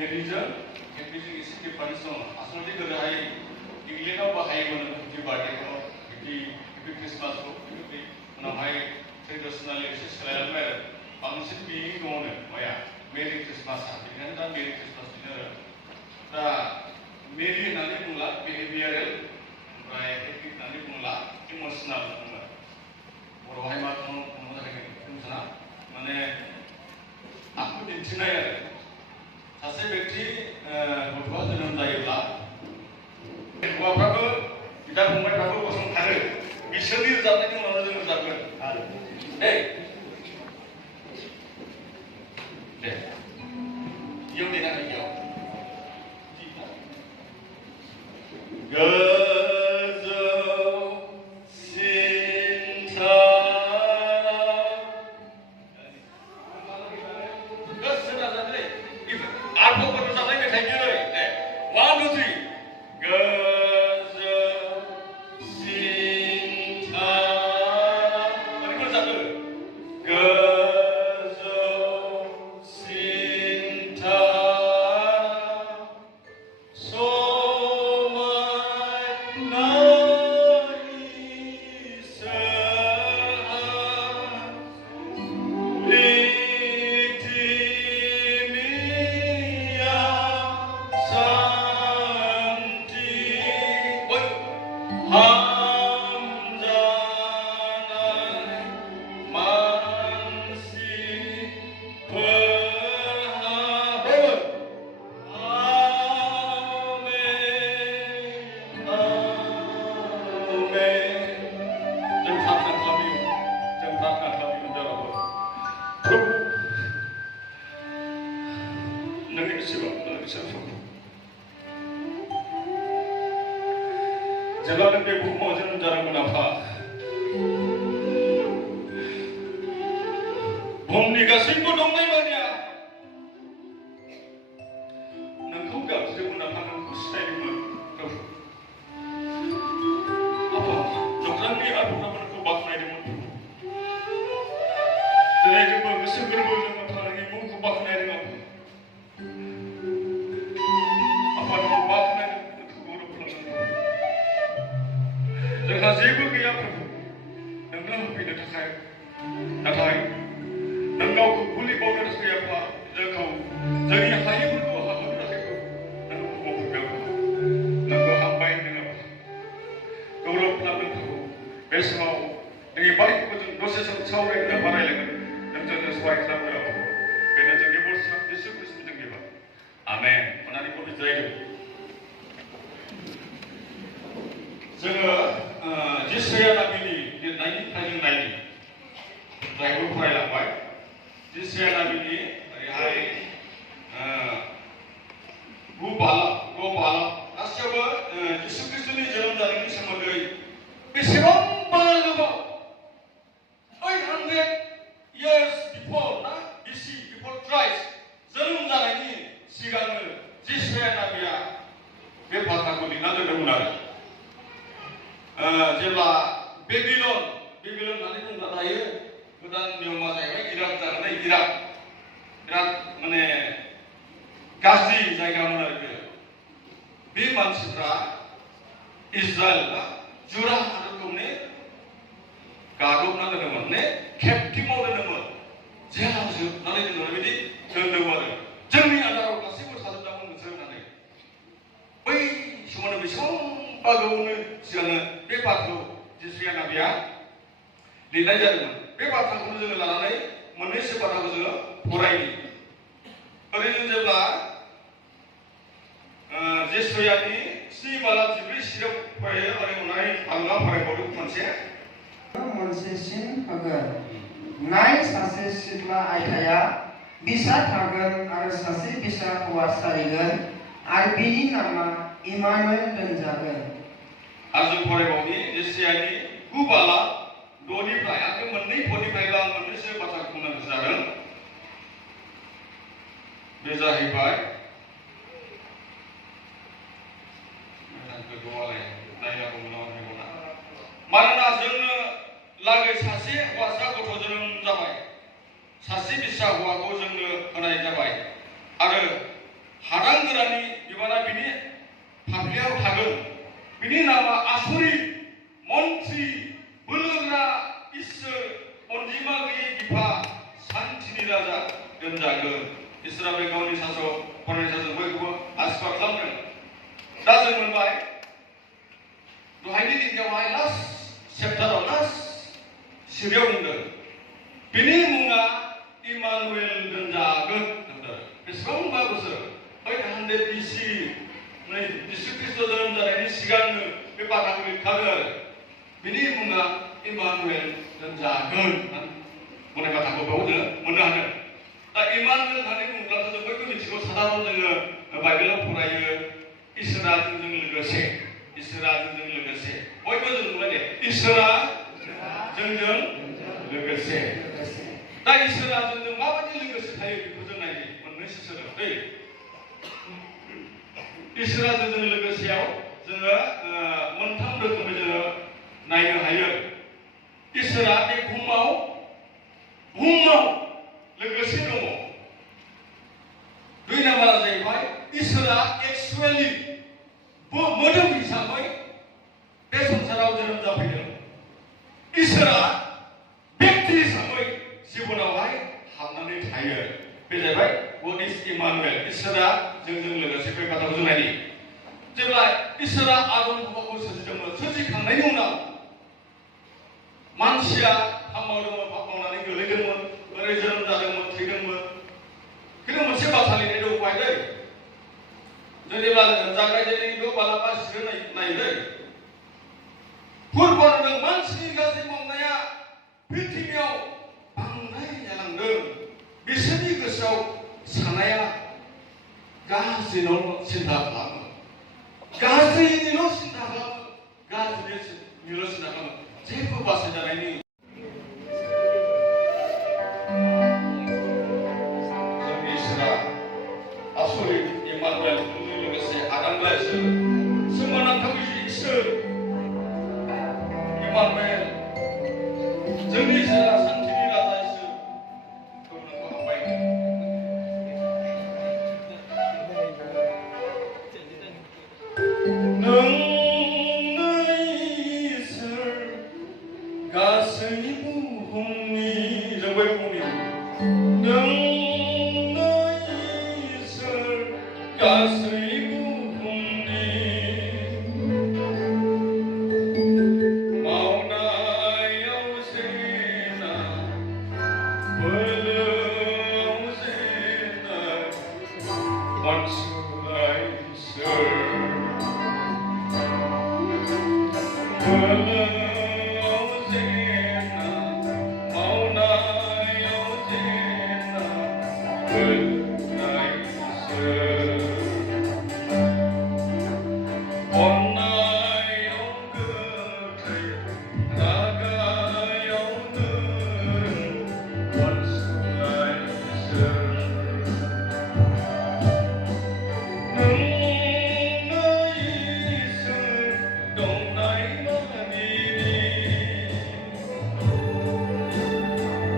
मेरिजों हेपीजों एसे डिफारेन्स दङ आसलथे गोदोहाय इंलेन्डआव बाहायोमोन हेपी बार्थडेखौ हेपी क्रिसमासखौ खिन्थु उनावहाय ट्रेडिसनेलि एसे सोलायलांबाय आरो बांसिन मिनिं दङनो माया मेरि क्रिसमासआ बेनिखायनो दा मेरि क्रिसमास बिनो आरो दा मेरि होननानै बुङोब्ला बिहेभियारेल ओमफ्राय हेपी होननानै बुङोब्ला इमोसनेल बुङो बर'हाय मा बुंनो थाखाय मिथिना माने आखु दिन्थिनाय आरो सासे व्यक्ति गथ'आ जोनोम जायोब्ला हौवाफ्राबो बिदा फंबायफ्राबो गसंथारो बिसोरनि रोजाबनायनि उनावनो जों रोजाबगोन आरो दे इयाव देना इयाव जेब्ला नों बे बुहुमाव जोनोम जादोंमोन आफा बुहुमनि गासैबो दंनाय मानिया नोंखौ गाबज्रिदोंमोन आफा नोंखौ सिनायदोंमोन आफा जख्रांनि आफाफ्राबो नोंखौ बाख्नायदोंमोन दिनै जोंबो गोसो गोरबोजों आफा नोंनि मुंखौ बाख्नायदों आफा नोंखौ बाख्नायदों जोंहा जेबो गैया प्रभु नोंनो होफैनो थाखाय नाथाय नों गावखौ खुलिबावनो थाखाय आफा जोंखौ जोंनि हायैफोरखौ हाहोनो थाखाय नों बुहुमाव नोंखौ हामबाय होनदों आफा गौरब खालामदों प्रभु बे समाव नोंनि बाइकखौ जों दसे सम सावरायनो बारायलांगोन नोंजों सहाय खालामनो आफा बेनो जोंनि बरसा जिसु ख्रिस्टनि बिबान आमेन अननानै बिदायदों जोङो जिसुया नाबिनि लिरनायनिफ्राय जों नायनि जायखौ फरायलांबाय जिसुया नाबिनि ओरैहाय गु बालाब गासैयावबो जिसु ख्रिस्टनि जोनोम जानायनि सोमोन्दै बेसेबांबा गोबाव 800 years before ना BC before Christ जोनोम जानायनि सिगांनो जिसुया नाबिया बे बाथ्राखौ लिरना दोनदोंमोन आरो जेब्ला बेबिलन होननानै बुंब्ला दायो गोदान नियमा जाहैबाय इराक जानानै इराक बिराद माने गाज्रि जायगामोन आरो बे मानसिफ्रा इजराइल बा जुरा हादरखौ गादबना दोनदोंमोन केप्टिभाव दोनदोंमोन जेलाव जोबनानै दोनदोंमोन बिदि दोनदोंमोन आरो जोंनि आदाराव गासैबो थाजोबदोंमोन नोंसोर होननानै बै समावनो बेसेबांबा गोबावनो सिगांनो बे बाथ्राखौ जिसुया नाबिया लिरनाय जादोंमोन बे बाथ्राखौनो जोङो लानानै मोननैसो बाथ्राखौ जोङो फरायनि ओरैनो जेब्ला जिसुयानि 7 बालाब 14 सिरियाव फरायो आरो उनावहाय आंना फरायबावदों मोनसे सिन होगोन नाय सासे सिख्ला आयथाया बिसा थागोन आरो सासे बिसा हौवा सारिगोन आरो बिनि नामा इमानुएल दोनजागोन आरो जों फरायबावनि जिसुयानि 9 बालाब 6निफ्राय आरो मोननै पदनिफ्रायबो आं मोननैसो बाथ्रा बुंनो जादों बे जाहैबाय मानोना जोंनो लागै सासे हौवासा गथ' जोनोम जाबाय सासे बिसा हौवाखौ जोंनो होनाय जाबाय आरो हादांगोरानि बिबाना बिनि फाफ्लियाव थागोन। बिनि नामा आसुरि, मन्त्रि, बोलोगोरा, इसोर, अनजिमा गैयै बिफा, सान्थिनि राजा दोनजागोन। इसोरा बे गावनि सासेयाव फरायनाय सासेयाव बयखौबो आसिर्बाद खालामदों। दा जों मोनबाय दहायनि दिनावहाय लास्ट चेप्टाराव लास्ट सिरियाव बुंदों बिनि मुङा इमानुएल दोनजागोन होनदों। बेसेबांबा बोसोर 800 BC जिसु ख्रिस्ट' जोनोम जानायनि सिगांनो बे बाथ्राखौ लिरखादों आरो बिनि मुङा इमानुएल दोनजागोन बुंनाय बाथ्राखौ बेयाव जोङो मोननो हादों। दा इमानुएल होननानै बुङोब्लाथ' जों बयबो मिथिगौ साधारन जोङो बाइबेलाव फरायो इसोरा जोंजों लोगोसे, इसोरा जोंजों लोगोसे बयबो जों बुंबाय दे इसोरा जोंजों लोगोसे। दा इसोरा जोंजों माबायदि लोगोसे थायो बेखौ जों नायनो मोननैसो सोदोब दै। इसोरा जोंजों लोगोसेयाव जोङो मोनथाम रोखोमै जोङो नायनो हायो। इसोरा बे बुहुमाव लोगोसे दङ। दुइ नाम्बारा जाहैबाय इसोरा एक्सुवेलि मोदोम हिसाबै बे संसाराव जोनोम जाफैदों। इसोरा व्यक्ति हिसाबै जिबनावहाय हाबनानै थायो। बे जाहैबाय गड इज इमानुएल। इसोरा जोंजों लोगोसे बे बाथ्राखौ जों नायनि। जेब्ला इसोरा आदम हौवाखौ सोरजिदोंमोन, सोरजिखांनायनि उनाव मानसिया पाप मावदोंमोन, पाप मावनानै गोलैदोंमोन, ओरै जोनोम जादोंमोन, थैदोंमोन। खिन्थु मोनसे बाथ्रा लिरनाय दं बेवहाय दै। जों जेब्ला जागायजेननायनिखौ मालाबा सिरो नायो दै। फुरबा होनदों मानसिनि गाज्रि मावनाया पृथिबियाव बांद्राय जालांदों। बिसोरनि गोसोआव सानाया गाज्रिल' सिन्था खालामो, गाज्रिनिल' सिन्था खालामो, गाज्रिनिल' सिन्था खालामो, जेबो बासायजानायनि जोंनि इसोरा आसरित इमानुएलजों लोगोसे आदांगा इसोर, सोमोनांथाव इसोर इमानुएल, जोंनि इसोरा सान्थिनि राजा इसोरखौ नोंखौ हामबायनो। नोंनो इसोर गासै बुहुमनि जों बै बुहुमनि नोंनो इसोर गासै बुहुमनि मावनायाव जेना बोलोआव जेना मानसिया इसोर बोलोआव जेना मावनायाव जेना बोलोआ इसोर अननायाव गोथै रागायाव दोन मानसिया इसोर नोंनो इसोर दंनाय मानि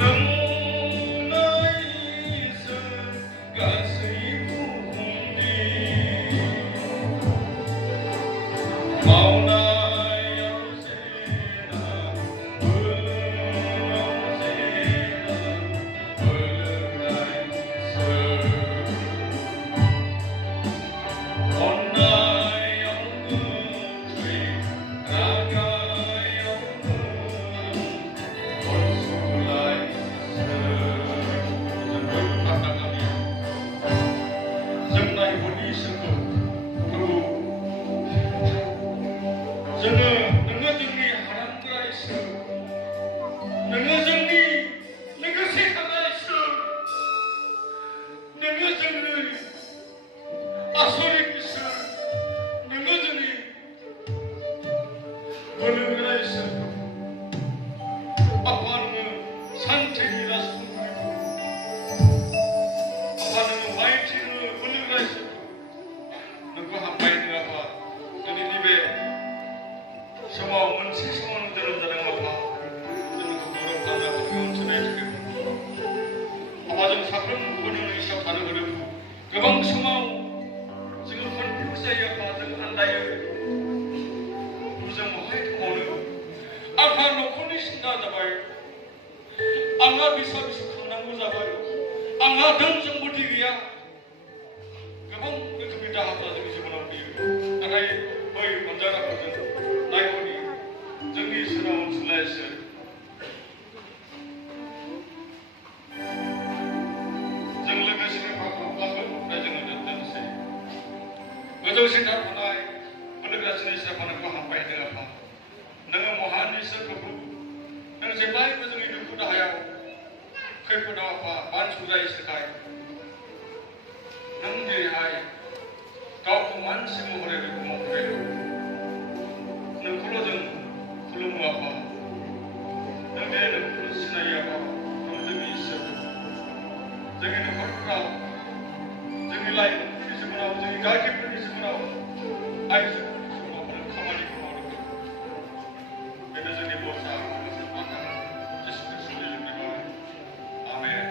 नोंनो इसोर गासै बुहुमनि मावनायाव जेना बोलोआव जेना बोलोआ इसोर अननायाव गोथै रागायाव दोन मानसिया इसोर। जों बयबो फान्दांनानै जों नायहरनि इसोरखौ प्रभु जोङो नोङो जोंनि हादांग्रा इसोर, नोङो जोंनि लोगोसे थानाय इसोर, नोङो जोंनि आसरित इसोर, नोङो जोंनि बोलोगोरा इसोर। आफा नोङो सान्थिनि राजकुमार, आफा नोङो माइथि नोङो बोलोगोरा इसोर, नोंखौ हामबायनो आफा। जोंनि नैबे समाव मोनसे समाव नों जोनोम जादों आफा, जों नोंखौ गौरब खालामनो हाफा अनसायनाय थाखाय। आफा जों साफ्रोमखौबो नों सायाव थानो होदों। गोबां समाव दुखु जायो आफा जों आन्दायो जों बहाय थांबावनो आंहा न'खरनि सिन्था जाबाय आंहा बिसा बिसि खांनांगौ जाबाय आंहा धोन सम्पति गैया गोबां रोखोमनि दाहाफ्रा जोंनि जिबनाव फैयो नाथाय बै अनजाराफोरजों नायहरनि जोंनि इसोराव अनसुला इसोर जों लोगोसेनो खालामगोन ओमफ्राय जोङो दोननोसै गोजौसिन थारफानाय बोलोग्रासिन इसोर नोंखौ हामबाय होदों आफा नोङो महान इसोर प्रभु नों जेब्लायबो जोंनि दुखु दाहायाव खैफोदाव आफा बानसुग्रा इसोरखाय नों जेरैहाय गावखौ मानसि महरै रुखुमाव फरायदों नोंखौल' जों खुलुमो आफा नों दिनै नोंखौल' सिनायो आफा नों जोंनि इसोर जोंनि न'खरफोराव जोंनि लाइमोनफोरनि जिबनाव जोंनि गागिफोरनि जिबनाव आइजोफोरनि जिबनाव नों खामानिखौ मावदों बेनो जोंनि बरसा जिसु ख्रीष्टनि लिरनाय आमेन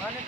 Mana